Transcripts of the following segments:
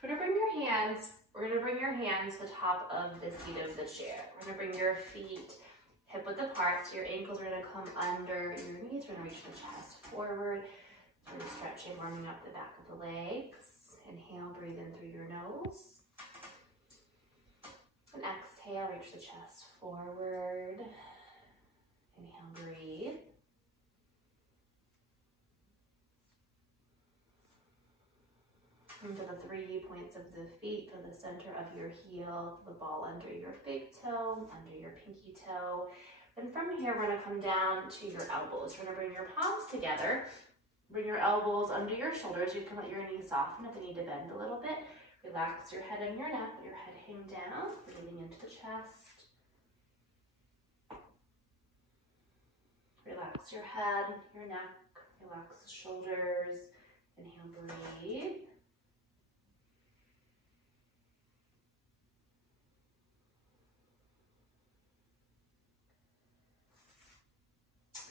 So we're gonna bring your hands to the top of the seat of the chair. We're gonna bring your feet hip width apart, so your ankles are gonna come under your knees. We're gonna reach the chest forward. So we're stretching, warming up the back of the legs. Inhale, breathe in through your nose. And exhale, reach the chest forward. Inhale, breathe. Into the 3 points of the feet, to the center of your heel, the ball under your big toe, under your pinky toe. And from here, we're gonna come down to your elbows. We're gonna bring your palms together, bring your elbows under your shoulders. You can let your knees soften if they need to bend a little bit. Relax your head and your neck, let your head hang down, breathing into the chest. Relax your head, your neck, relax the shoulders. Inhale, breathe.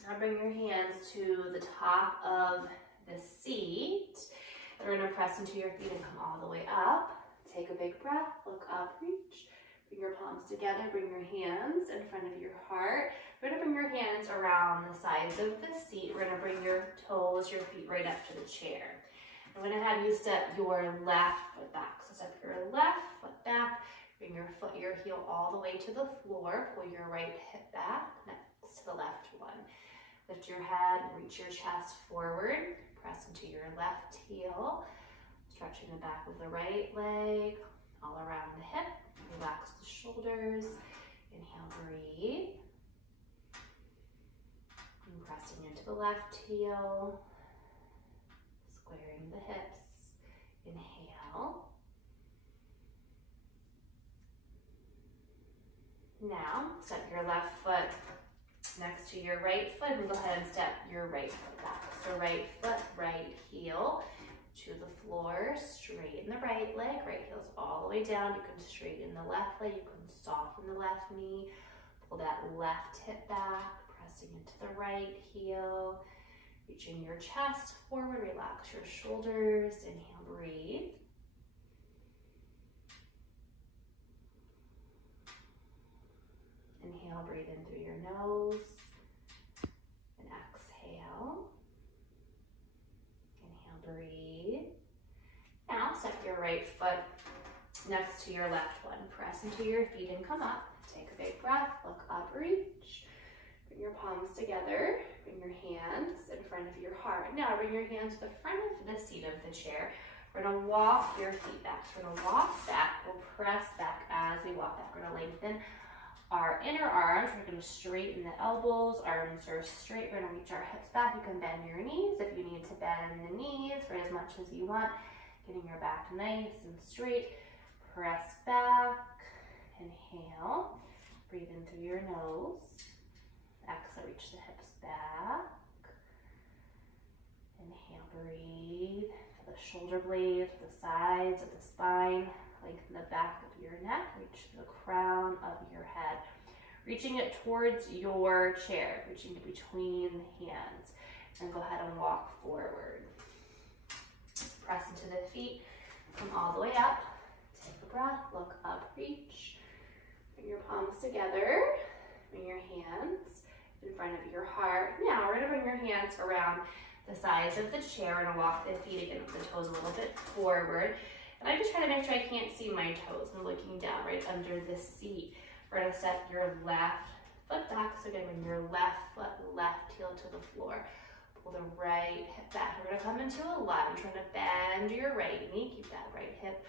Now bring your hands to the top of the seat. And we're gonna press into your feet and come all the way up. Take a big breath, look up, reach. Bring your palms together, bring your hands in front of your heart. We're gonna bring your hands around the sides of the seat. We're gonna bring your toes, your feet right up to the chair. I'm gonna have you step your left foot back. So step your left foot back, bring your heel all the way to the floor. Pull your right hip back next to the left one. Lift your head, reach your chest forward, press into your left heel, stretching the back of the right leg, all around the hip. Relax the shoulders. Inhale, breathe. And pressing into the left heel, squaring the hips. Inhale. Now, step your left foot next to your right foot, and go ahead and step your right foot back. So right foot, right heel to the floor, straighten the right leg, right heel's all the way down. You can straighten the left leg, you can soften the left knee, pull that left hip back, pressing into the right heel, reaching your chest forward, relax your shoulders. Inhale, breathe. Inhale, breathe in through your nose, and exhale. Inhale, breathe. Now, step your right foot next to your left one. Press into your feet and come up. Take a big breath, look up, reach. Bring your palms together, bring your hands in front of your heart. Now, bring your hands to the front of the seat of the chair. We're gonna walk your feet back. So we're gonna walk back, we'll press back as we walk back. We're gonna lengthen our inner arms. We're going to straighten the elbows, arms are straight. We're going to reach our hips back. You can bend your knees if you need to bend the knees for as much as you want. Getting your back nice and straight. Press back. Inhale. Breathe in through your nose. Exhale, reach the hips back. Inhale, breathe. The shoulder blades, the sides of the spine. Lengthen the back of your neck, reach the crown of your head. Reaching it towards your chair, reaching it between the hands. And go ahead and walk forward. Press into the feet, come all the way up. Take a breath, look up, reach. Bring your palms together, bring your hands in front of your heart. Now we're gonna bring your hands around the sides of the chair. We're gonna walk the feet again with the toes a little bit forward. And I'm just trying to make sure I can't see my toes. I'm looking down right under the seat. We're gonna step your left foot back. So again, bring your left foot, left heel to the floor. Pull the right hip back. We're gonna come into a lunge. We're gonna bend your right knee. Keep that right hip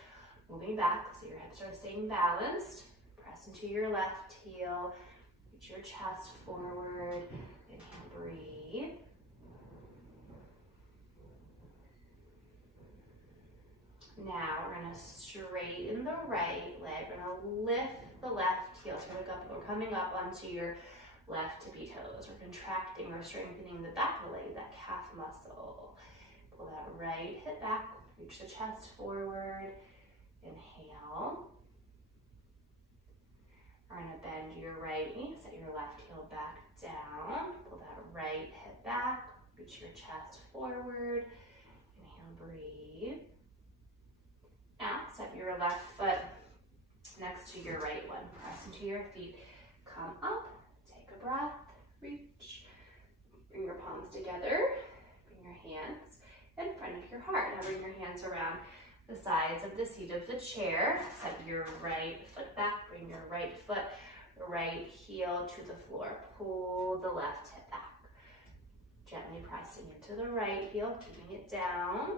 moving back so your hips are staying balanced. Press into your left heel. Reach your chest forward. Inhale, breathe. Now we're gonna straighten the right leg. We're gonna lift the left heel. So we're coming up onto your left tippy toes. We're contracting or strengthening the back of the leg, that calf muscle. Pull that right hip back, reach the chest forward. Inhale. We're gonna bend your right knee, set your left heel back down. Pull that right hip back, reach your chest forward. Inhale, breathe. Now, your left foot next to your right one. Press into your feet. Come up, take a breath, reach. Bring your palms together. Bring your hands in front of your heart. Now bring your hands around the sides of the seat of the chair. Set your right foot back. Bring your right foot, right heel to the floor. Pull the left hip back. Gently pressing into the right heel, keeping it down.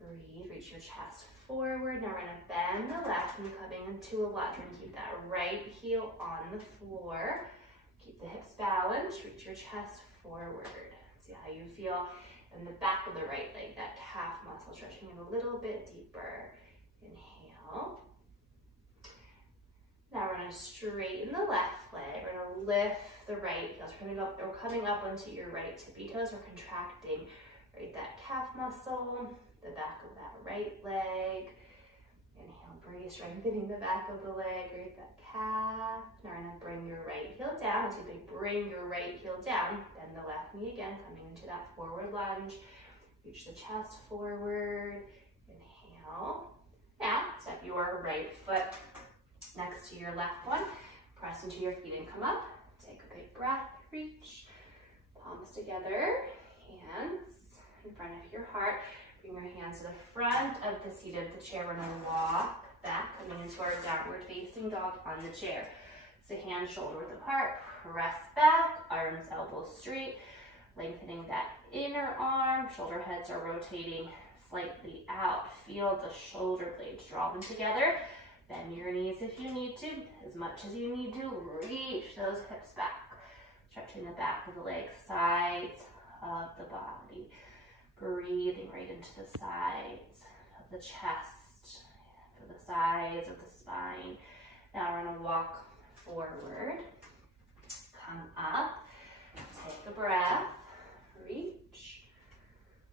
Breathe, reach your chest forward. Now we're gonna bend the left knee, coming into a lunge. We're gonna keep that right heel on the floor. Keep the hips balanced, reach your chest forward. See how you feel in the back of the right leg, that calf muscle stretching it a little bit deeper. Inhale. Now we're gonna straighten the left leg. We're gonna lift the right heels. We're coming up onto your right tippy toes. We're contracting right that calf muscle, the back of that right leg. Inhale, breathe, strengthening the back of the leg, right that calf. Now we're gonna bring your right heel down. As you bring your right heel down, bend the left knee again, coming into that forward lunge. Reach the chest forward. Inhale. Now, step your right foot next to your left one. Press into your feet and come up. Take a big breath, reach. Palms together, hands in front of your heart. Bring your hands to the front of the seat of the chair. We're gonna walk back, coming into our downward facing dog on the chair. So hands shoulder width apart, press back, arms, elbows straight, lengthening that inner arm. Shoulder heads are rotating slightly out. Feel the shoulder blades, draw them together. Bend your knees if you need to, as much as you need to. Reach those hips back. Stretching the back of the legs, sides of the body. Breathing right into the sides of the chest, for the sides of the spine. Now we're gonna walk forward. Come up, take a breath, reach.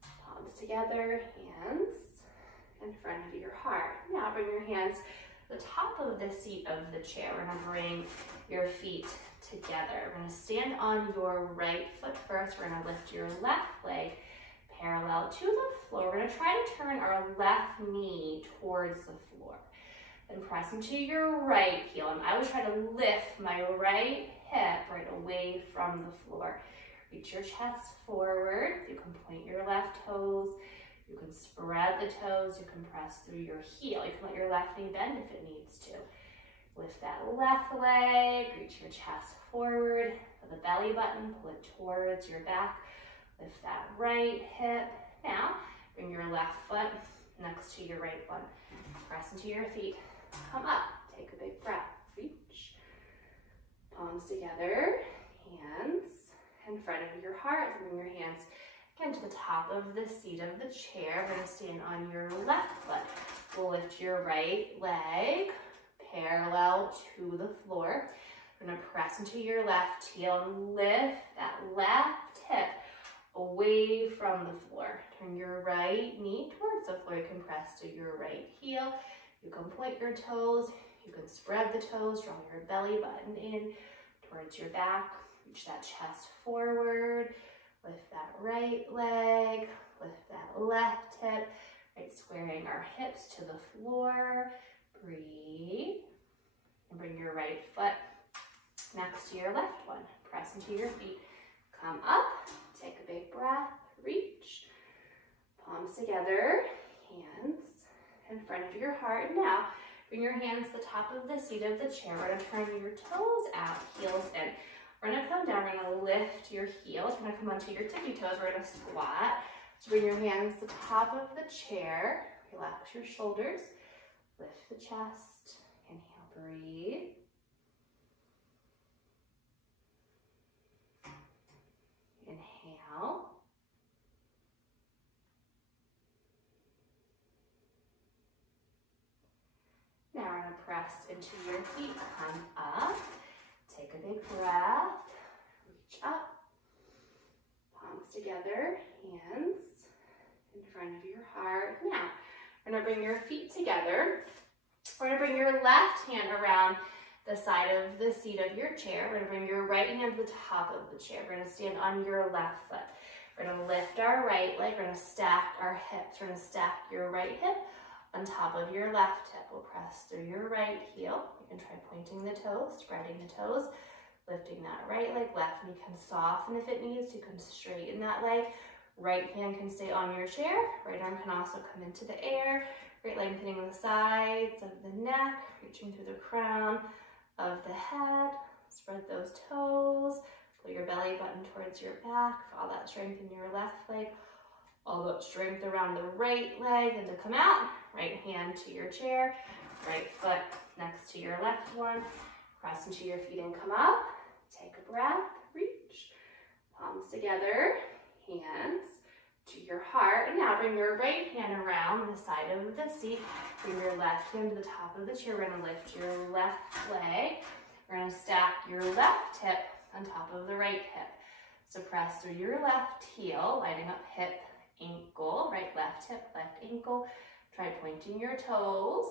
Palms together, hands in front of your heart. Now bring your hands the top of the seat of the chair. We're gonna bring your feet together. We're gonna stand on your right foot first. We're gonna lift your left leg parallel to the floor. We're gonna try to turn our left knee towards the floor. Then press into your right heel. And I always try to lift my right hip right away from the floor. Reach your chest forward. You can point your left toes. You can spread the toes. You can press through your heel. You can let your left knee bend if it needs to. Lift that left leg. Reach your chest forward. For the belly button, pull it towards your back. Lift that right hip. Now, bring your left foot next to your right one. Press into your feet. Come up. Take a big breath. Reach. Palms together. Hands in front of your heart. Bring your hands again to the top of the seat of the chair. We're going to stand on your left foot. We'll lift your right leg parallel to the floor. We're going to press into your left heel and lift that left hip away from the floor. Turn your right knee towards the floor. You can press to your right heel. You can point your toes. You can spread the toes. Draw your belly button in towards your back. Reach that chest forward. Lift that right leg. Lift that left hip. Right, squaring our hips to the floor. Breathe. And bring your right foot next to your left one. Press into your feet. Come up. Take a big breath. Reach. Palms together. Hands in front of your heart. Now, bring your hands to the top of the seat of the chair. We're going to turn your toes out, heels in. We're going to come down. We're going to lift your heels. We're going to come onto your tippy toes. We're going to squat. So bring your hands to the top of the chair. Relax your shoulders. Lift the chest. Inhale, breathe. Inhale. Now we're going to press into your feet. Come up. Take a big breath. Reach up. Palms together. Hands in front of your heart. Now, we're going to bring your feet together. We're going to bring your left hand around the side of the seat of your chair. We're going to bring your right hand to the top of the chair. We're going to stand on your left foot. We're going to lift our right leg. We're going to stack our hips. We're going to stack your right hip on top of your left hip. We'll press through your right heel. You can try pointing the toes, spreading the toes, lifting that right leg. Left knee can soften if it needs. You can straighten that leg. Right hand can stay on your chair. Right arm can also come into the air. Right leg hitting the sides of the neck, reaching through the crown of the head. Spread those toes. Pull your belly button towards your back. All that strength in your left leg. All that strength around the right leg. And to come out, right hand to your chair. Right foot next to your left one. Press into your feet and come up. Take a breath. Reach. Palms together. Hands to your heart. And now bring your right hand around the side of the seat. Bring your left hand to the top of the chair. We're going to lift your left leg. We're going to stack your left hip on top of the right hip. So press through your left heel, lining up hip, ankle, right, left hip, left ankle. Try pointing your toes.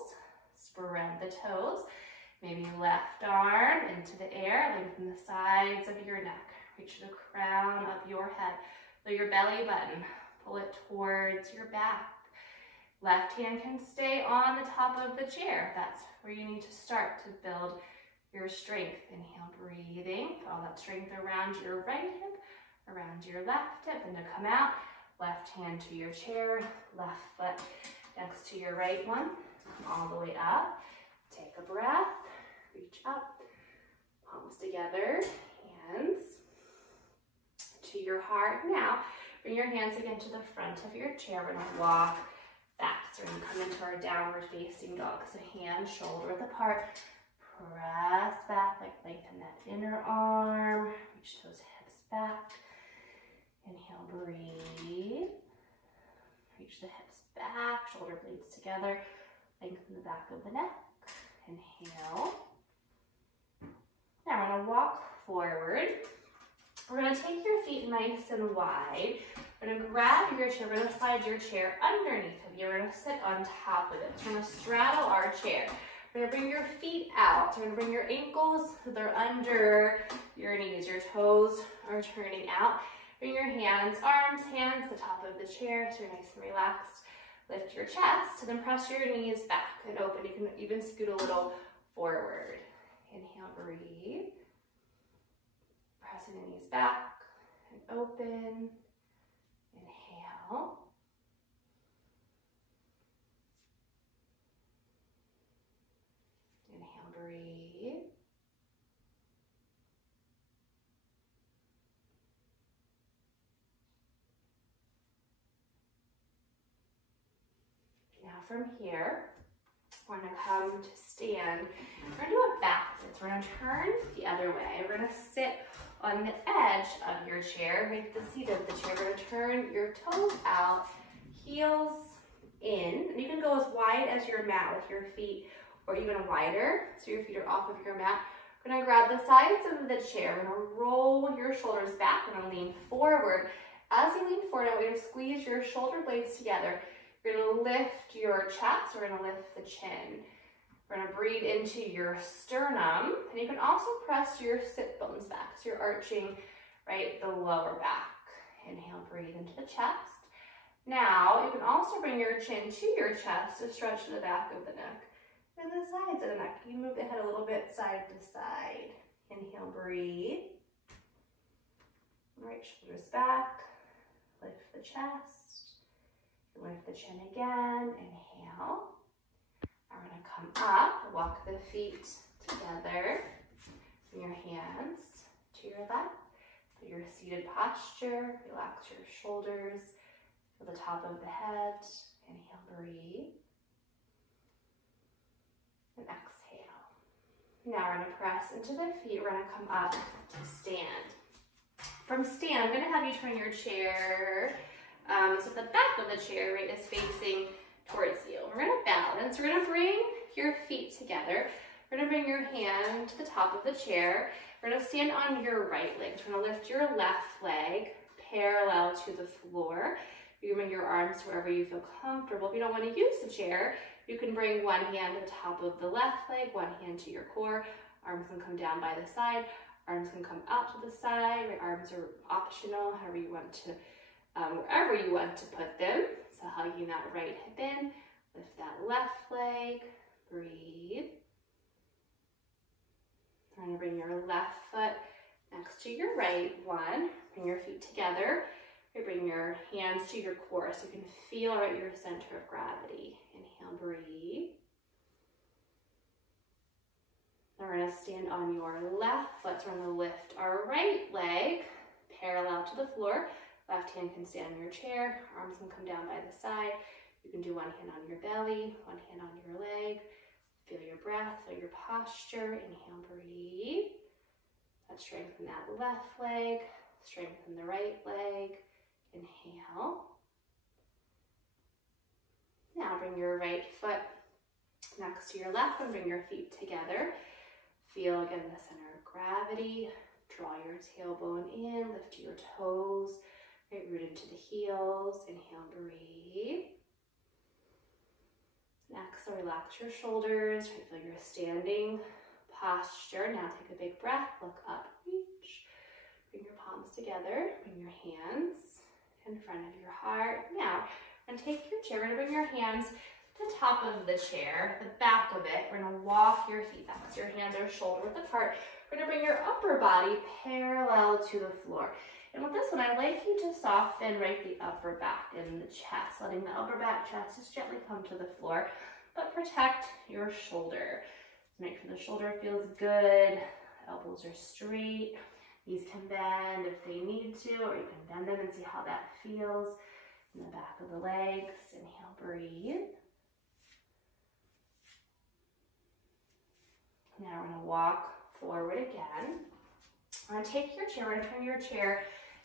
Spread the toes. Maybe left arm into the air, lengthen the sides of your neck. Reach the crown of your head. Feel your belly button. Pull it towards your back. Left hand can stay on the top of the chair. That's where you need to start to build your strength. Inhale, breathing. All that strength around your right hip, around your left hip. And to come out, left hand to your chair, left foot next to your right one. All the way up. Take a breath. Reach up. Palms together. Hands to your heart. Now, bring your hands again to the front of your chair. We're going to walk back. So we're going to come into our downward facing dog. So hands shoulder width apart. Press back, like lengthen that inner arm. Reach those hips back. Inhale, breathe. Reach the hips back, shoulder blades together. Lengthen the back of the neck. Inhale. Now we're going to walk forward. We're going to take your feet nice and wide. We're going to grab your chair. We're going to slide your chair underneath of you. We're going to sit on top of it. We're going to straddle our chair. We're going to bring your feet out. We're going to bring your ankles so they're under your knees. Your toes are turning out. Bring your hands, arms, hands, the top of the chair so you're nice and relaxed. Lift your chest and then press your knees back and open. You can even scoot a little forward. Inhale, breathe. Pressing the knees back and open. Inhale. Inhale, breathe. Now from here, we're going to come to stand. We're going to do it backwards. We're going to turn the other way. We're going to sit on the edge of your chair, make the seat of the chair. We're going to turn your toes out, heels in. And you can go as wide as your mat with your feet, or even wider, so your feet are off of your mat. We're going to grab the sides of the chair. We're going to roll your shoulders back. We're going to lean forward. As you lean forward, we're going to squeeze your shoulder blades together. You're going to lift your chest. We're going to lift the chin. We're going to breathe into your sternum. And you can also press your sit bones back. So you're arching, right, the lower back. Inhale, breathe into the chest. Now, you can also bring your chin to your chest to stretch the back of the neck. And the sides of the neck. You move the head a little bit side to side. Inhale, breathe. Right shoulders back. Lift the chest. Lift the chin again. Inhale. Now we're going to come up. Walk the feet together. Bring your hands to your left. Put your seated posture. Relax your shoulders. Feel the top of the head. Inhale, breathe. And exhale. Now we're going to press into the feet. We're going to come up to stand. From stand, I'm going to have you turn your chair so the back of the chair, right, is facing towards you. We're going to balance. We're going to bring your feet together. We're going to bring your hand to the top of the chair. We're going to stand on your right leg. We're going to lift your left leg parallel to the floor. You can bring your arms wherever you feel comfortable. If you don't want to use the chair, you can bring one hand to the top of the left leg, one hand to your core. Arms can come down by the side. Arms can come out to the side. Right? Arms are optional, however you want to, wherever you want to put them. So hugging that right hip in, Lift that left leg, breathe. We're going to bring your left foot next to your right one. Bring your feet together. Bring your hands to your core so you can feel right your center of gravity. Inhale, breathe. Now we're going to stand on your left foot. So we're going to lift our right leg parallel to the floor. Left hand can stand in your chair. Arms can come down by the side. You can do one hand on your belly, one hand on your leg. Feel your breath, feel your posture. Inhale, breathe. Let's strengthen that left leg. Strengthen the right leg. Inhale. Now bring your right foot next to your left and bring your feet together. Feel again the center of gravity. Draw your tailbone in, lift your toes, right root into the heels. Inhale, breathe. Next, so relax your shoulders, try to feel your standing posture. Now take a big breath, look up, reach. Bring your palms together, bring your hands in front of your heart. Now, we're going to take your chair, we're going to bring your hands to the top of the chair, the back of it. We're going to walk your feet back so your hands are shoulder width apart. We're going to bring your upper body parallel to the floor. And with this one, I'd like you to soften right the upper back and the chest, letting the upper back chest just gently come to the floor, but protect your shoulder. Make sure the shoulder feels good, elbows are straight, knees can bend if they need to, or you can bend them and see how that feels in the back of the legs. Inhale, breathe. Now we're going to walk forward again. I'm going to take your chair and turn your chair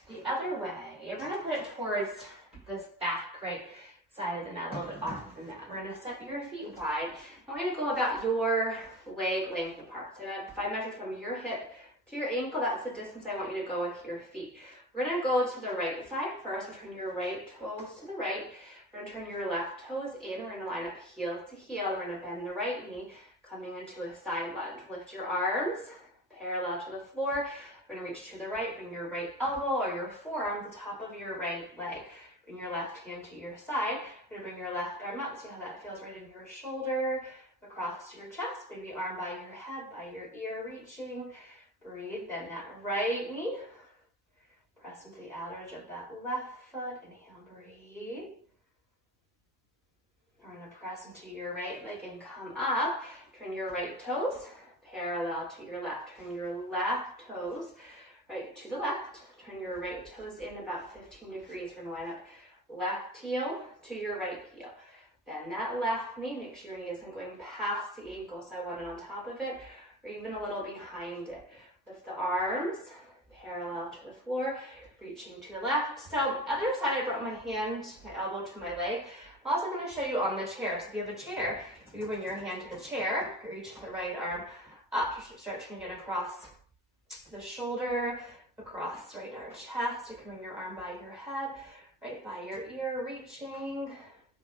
the other way. You're going to put it towards this back right side of the mat, a little bit off of the mat. We're going to set your feet wide. I'm going to go about your leg length apart. So if I measure from your hip to your ankle, that's the distance I want you to go with your feet. We're going to go to the right side first. So turn your right toes to the right. We're going to turn your left toes in. We're going to line up heel to heel. We're going to bend the right knee, coming into a side lunge. Lift your arms parallel to the floor. We're going to reach to the right. Bring your right elbow or your forearm to the top of your right leg. Bring your left hand to your side. You're going to bring your left arm up. See how that feels right in your shoulder, across to your chest. Maybe arm by your head, by your ear, reaching. Breathe. Bend that right knee. Press into the outer edge of that left foot. Inhale, breathe. We're going to press into your right leg and come up. Turn your right toes parallel to your left. Turn your left toes right to the left. Turn your right toes in about 15 degrees. We're going to line up left heel to your right heel. Bend that left knee. Make sure your knee isn't going past the ankle, so I want it on top of it or even a little behind it. Lift the arms parallel to the floor, reaching to the left. So other side, I brought my hand, my elbow to my leg. I'm also going to show you on the chair. So if you have a chair, you bring your hand to the chair, you reach the right arm up, stretching it across the shoulder, across right our chest. You can bring your arm by your head, right by your ear, reaching.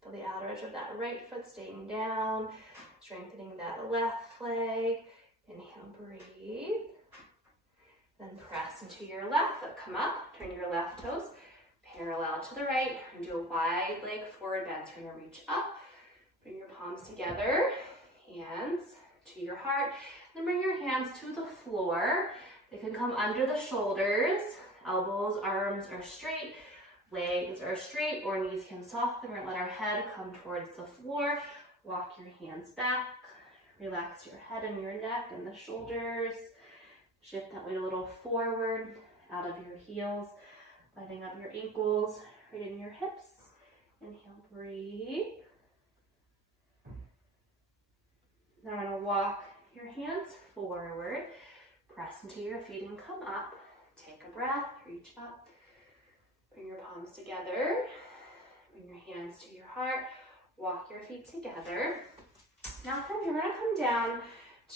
Feel the outer edge of that right foot staying down, strengthening that left leg. Inhale, breathe. Then press into your left foot. Come up, turn your left toes parallel to the right, and do a wide leg forward bend. So you're going to reach up, bring your palms together, hands to your heart, then bring your hands to the floor. They can come under the shoulders, elbows, arms are straight, legs are straight, or knees can soften. We're going to let our head come towards the floor. Walk your hands back, relax your head and your neck and the shoulders. Shift that weight a little forward, out of your heels, lining up your ankles, right in your hips. Inhale, breathe. Now we're going to walk your hands forward, press into your feet and come up. Take a breath, reach up, bring your palms together, bring your hands to your heart, walk your feet together. Now from here, we're going to come down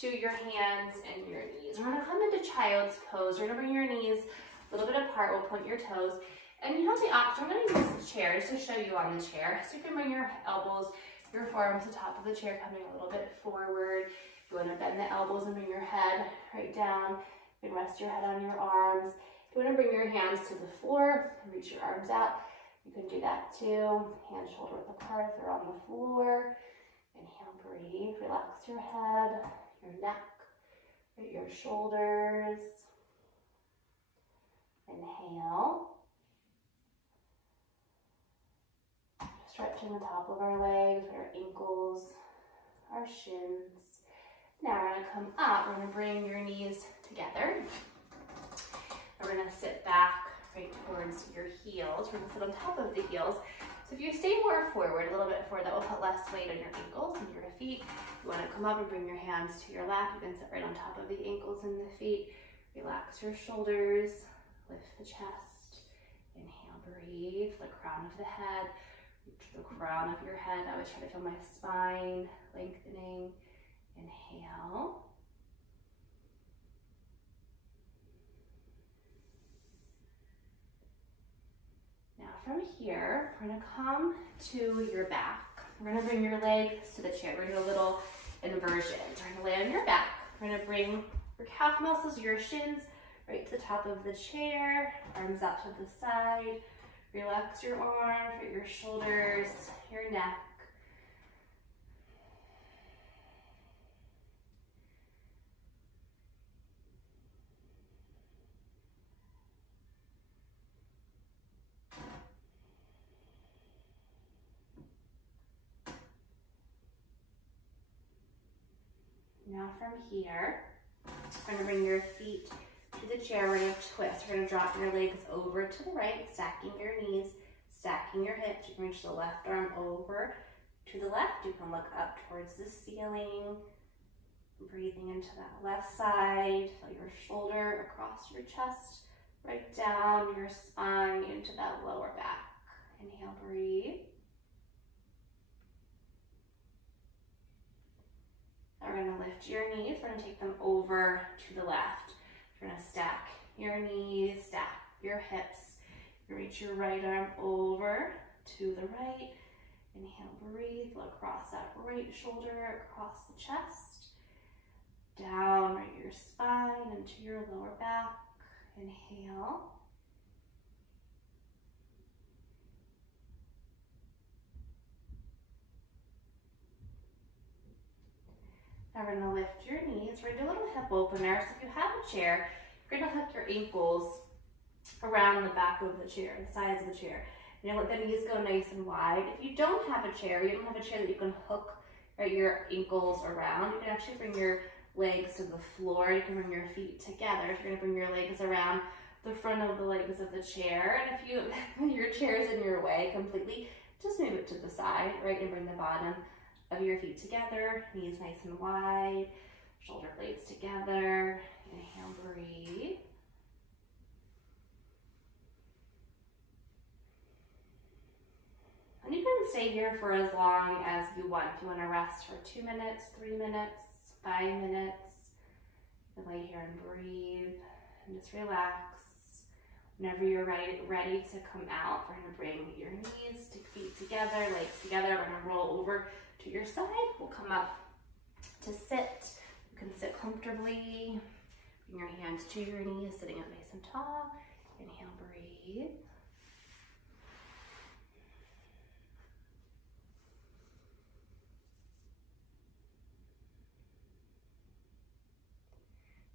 to your hands and your knees. We're going to come into child's pose. We're going to bring your knees a little bit apart. We'll point your toes. And you have the option. I'm going to use the chair just to show you on the chair. So you can bring your elbows, your forearms to the top of the chair, coming a little bit forward. You want to bend the elbows and bring your head right down. You can rest your head on your arms. You want to bring your hands to the floor and reach your arms out. You can do that too. Hand shoulder width apart if they're on the floor. Inhale, breathe, relax your head, your neck, your shoulders. Inhale. Stretching the top of our legs, our ankles, our shins. Now we're going to come up. We're going to bring your knees together. And we're going to sit back right towards your heels. We're going to sit on top of the heels. So if you stay more forward, a little bit forward, that will put less weight on your ankles and your feet. You want to come up and bring your hands to your lap. You can sit right on top of the ankles and the feet. Relax your shoulders. Lift the chest. Inhale, breathe. The crown of the head. Reach the crown of your head. I always try to feel my spine lengthening. Inhale. Now from here, we're going to come to your back. We're going to bring your legs to the chair. We're going to do a little inversion. So we're going to lay on your back. We're going to bring your calf muscles, your shins, right to the top of the chair. Arms out to the side. Relax your arms, your shoulders, your neck. Now from here, we're going to bring your feet to the chair. We're going to twist. We're going to drop your legs over to the right, stacking your knees, stacking your hips. You can reach the left arm over to the left. You can look up towards the ceiling. Breathing into that left side. Feel your shoulder across your chest, right down your spine into that lower back. Inhale, breathe. Now we're going to lift your knees. We're going to take them over to the left. You're going to stack your knees, stack your hips. You reach your right arm over to the right. Inhale, breathe. Look across that right shoulder, across the chest. Down right your spine into your lower back. Inhale. Now we're going to lift your knees. We're going to do a little hip opener. So if you have a chair, you're going to hook your ankles around the back of the chair, the sides of the chair. You're going to let the knees go nice and wide. If you don't have a chair, you don't have a chair that you can hook your ankles around, you can actually bring your legs to the floor. You can bring your feet together. If you're going to bring your legs around the front of the legs of the chair, and if your chair is in your way completely, just move it to the side, right, and bring the bottom of your feet together, knees nice and wide, shoulder blades together. Inhale, breathe. And you can stay here for as long as you want. If you want to rest for 2 minutes, 3 minutes, 5 minutes, you can lay here and breathe and just relax. Whenever you're ready to come out, we're going to bring your knees, feet together, legs together. We're going to roll over to your side. We'll come up to sit. You can sit comfortably. Bring your hands to your knees, sitting up nice and tall. Inhale, breathe.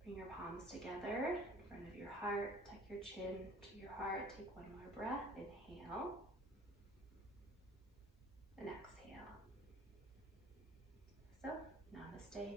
Bring your palms together in front of your heart. Tuck your chin to your heart. Take one more breath. Inhale. And exhale. So, namaste.